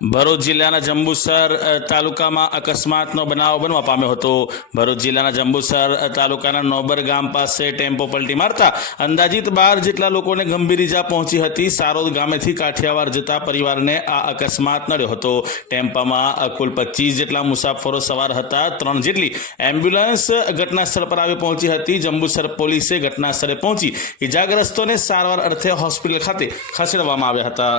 ભરૂચ જિલ્લાના જંબુસર તાલુકામાં અકસ્માતનો બનાવ બનવા પામ્યો હતો. ભરૂચ જિલ્લાના જંબુસર તાલુકાના નોબર ગામ પાસે ટેમ્પો પલટી મારતા અંદાજિત બાર જેટલા લોકોને ગંભીર ઇજા પહોંચી હતી. સારોદ ગામેથી કાઠિયાવાડ જતા પરિવારને આ અકસ્માત નડ્યો હતો. ટેમ્પામાં કુલ પચીસ જેટલા મુસાફરો સવાર હતા. ત્રણ જેટલી એમ્બ્યુલન્સ ઘટનાસ્થળ પર આવી પહોંચી હતી. જંબુસર પોલીસે ઘટનાસ્થળે પહોંચી ઇજાગ્રસ્તોને સારવાર અર્થે હોસ્પિટલ ખાતે ખસેડવામાં આવ્યા હતા.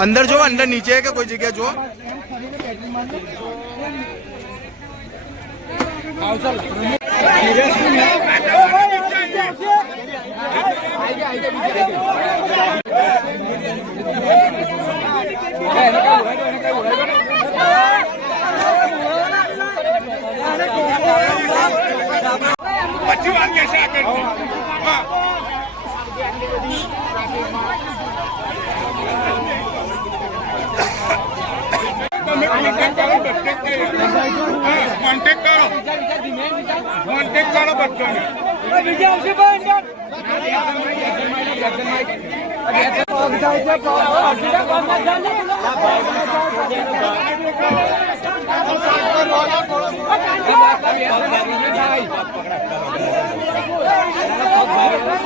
अंदर जो अंदर नीचे है क्या कोई जगह जो? કરતી હા તમે કોન્ટેક્ટ કરો. કોન્ટેક્ટ કરો કોન્ટેક્ટ કરો બધાને